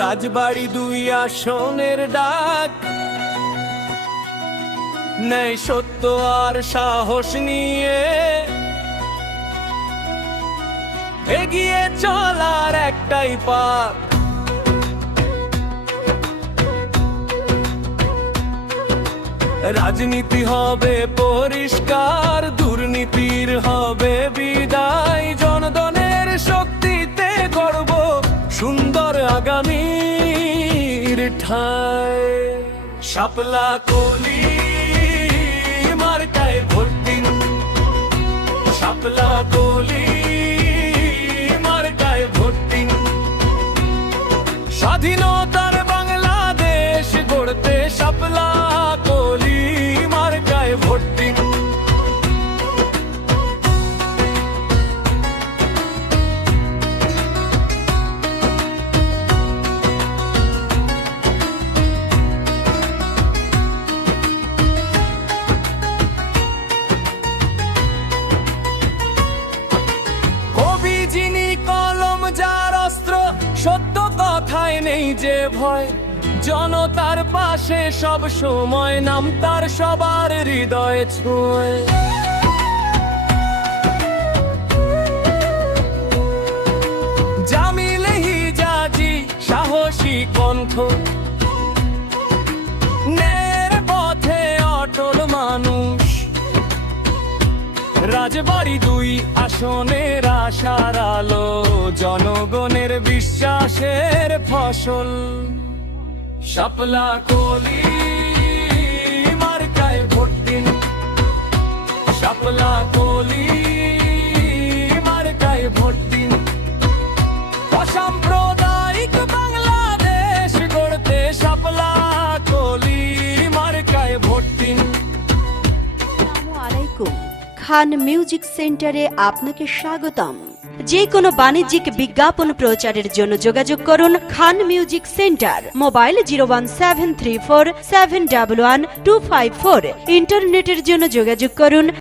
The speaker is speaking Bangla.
রাজবাড়ি 2 আসনের ডাক নেই সত্য আর সাহস নিয়ে এগিয়ে চলার একটাই পথ। রাজনীতি হবে পরিষ্কার, দুর্নীতির হবে বিদায়, জনগণের শক্তিতে গড়ব সুন্দর আগামীর ঠাঁই। শাপলা কলি মার্কায় ভোট দিন, শাপলা কলি মার্কায় ভোট দিন। স্বাধীনতার বাংলাদেশ গড়তে শাপলা কলি মার্কায় ভোট দিন। সত্য কথায় নেই যে ভয়, জনতার পাশে সব সময় নাম তার সবার হৃদয়ে ছুঁয়ে। জামিল হিজাজি সাহসী কণ্ঠ, ন্যায়ের পথে অটল মানুষ। রাজবাড়ি 2 আসনের আশার আলো, জনগণের বিশ্বাসের ফসল। শাপলা কলি মার্কায় ভোট দিন, শাপলা কলি মার্কায় ভোট দিন। অসাম্প্রদায়িক বাংলাদেশ গড়তে শাপলা কলি মার্কায় ভোট দিন। আসসালামু আলাইকুম। খান মিউজিক সেন্টারে আপনাকে স্বাগতম। যে কোনো বাণিজ্যিক বিজ্ঞাপন প্রচারের জন্য যোগাযোগ করুন খান মিউজিক সেন্টার। মোবাইল 01734711254। ইন্টারনেটের জন্য যোগাযোগ করুন